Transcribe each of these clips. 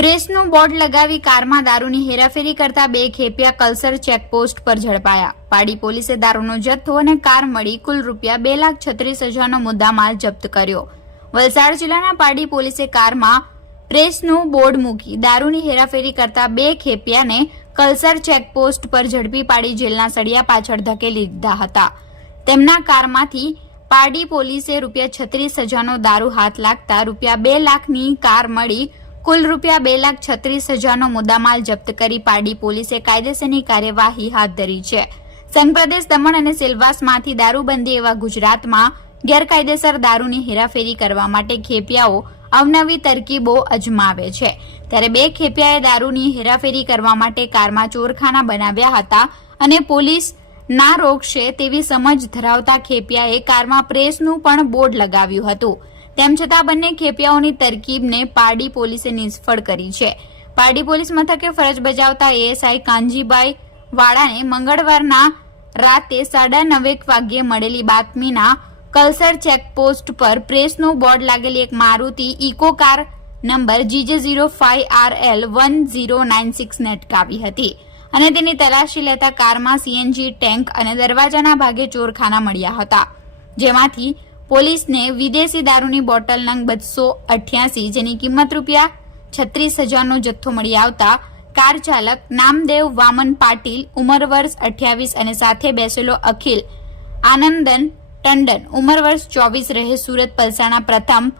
પ્રેસનું board લગાવી કારમાં દારૂની હેરાફેરી કરતા બે ખેપિયા કલ્સર ચેકપોસ્ટ પર ઝડપાયા. પાડી પોલીસે દારૂનો જથ્થો અને કાર મળી કુલ રૂપિયા બે લાખ છત્રીસ હજારનો મુદ્દામાલ જપ્ત કર્યો. વલસાડ જિલ્લાના પાડી પોલીસે કારમાં પ્રેસનું બોર્ડ મૂકી દારૂની હેરાફેરી કરતા બે ખેપિયાને કલ્સર ચેકપોસ્ટ પર ઝડપી પાડી જેલના સળિયા પાછળ ધકેલી દીધા હતા. તેમના કારમાંથી પારડી પોલીસે રૂપિયા છત્રીસ હજારનો દારૂ હાથ લાગતા રૂપિયા બે લાખની કાર મળી કુલ રૂપિયા બે લાખ છત્રીસ હજારનો મુદ્દામાલ જપ્ત કરી પારડી પોલીસે કાયદેસરની કાર્યવાહી હાથ ધરી છે. સંઘપ્રદેશ દમણ અને સિલવાસમાંથી દારૂબંધી એવા ગુજરાતમાં ગેરકાયદેસર દારૂની હેરાફેરી કરવા માટે ખેપિયાઓ અવનવી તરકીબો અજમાવે છે. ત્યારે બે ખેપિયાએ દારૂની હેરાફેરી કરવા માટે કારમાં ચોરખાના બનાવ્યા હતા અને પોલીસ ના રોકશે તેવી સમજ ધરાવતા ખેપિયાએ કારમાં પ્રેસનું પણ બોર્ડ લગાવ્યું હતું. તેમ છતાં બંને ખેપિયાઓની તરકીબને પારડી પોલીસે નિષ્ફળ કરી છે. પારડી પોલીસ મથકે ફરજ બજાવતા એએસઆઈ કાનજીભાઈ વાળાને મંગળવારના રાતે સાડા નવેક વાગ્યે મળેલી બાતમીના કલ્સર ચેકપોસ્ટ પર પ્રેસનું બોર્ડ લાગેલી એક Maruti Eeco car number GJ zero five R L one zero nine સિક્સને અટકાવી હતી અને તેની તલાશી લેતા કારમાં સીએનજી ટેન્ક અને દરવાજાના ભાગે ચોરખાના મળ્યા હતા, જેમાંથી પોલીસને વિદેશી દારૂની બોટલ નંગ બસો અઠ્યાસી જેની કિંમત રૂપિયા છત્રીસ હજારનો જથ્થો મળી આવતા કાર ચાલક નામદેવ વામન પાટીલ ઉંમર વર્ષ અઠ્યાવીસ અને સાથે બેસેલો અખિલ આનંદન ટંડન ઉંમર વર્ષ ચોવીસ રહે સુરત પલસાણા પ્રથમ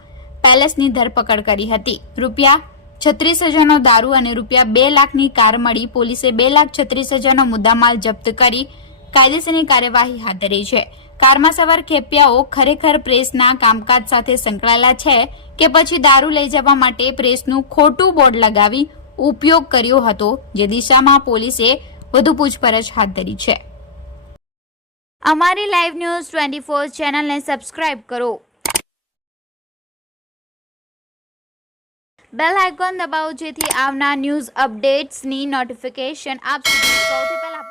પેલેસની ધરપકડ કરી હતી. રૂપિયા છત્રીસ હજારનો દારૂ અને રૂપિયા બે લાખની કાર મળી પોલીસે બે લાખ છત્રીસ હજારનો મુદ્દામાલ જપ્ત કરી કાયદેસરની કાર્યવાહી હાથ ધરી છે. કારમાં સવાર ખેપિયાઓ ખરેખર પ્રેસના કામકાજ સાથે સંકળાયેલા છે કે પછી દારૂ લઈ જવા માટે પ્રેસનું ખોટું બોર્ડ લગાવી ઉપયોગ કર્યો હતો, જે દિશામાં પોલીસે વધુ પૂછપરછ હાથ ધરી છે. અમારી લાઈવ ન્યૂઝ ટ્વેન્ટી ફોર ચેનલને સબસ્ક્રાઇબ કરો. બેલ આઇકોન દબાવો જેથી આવનાર ન્યૂઝ અપડેટ્સની નોટિફિકેશન આપ સુધી સૌથી પહેલા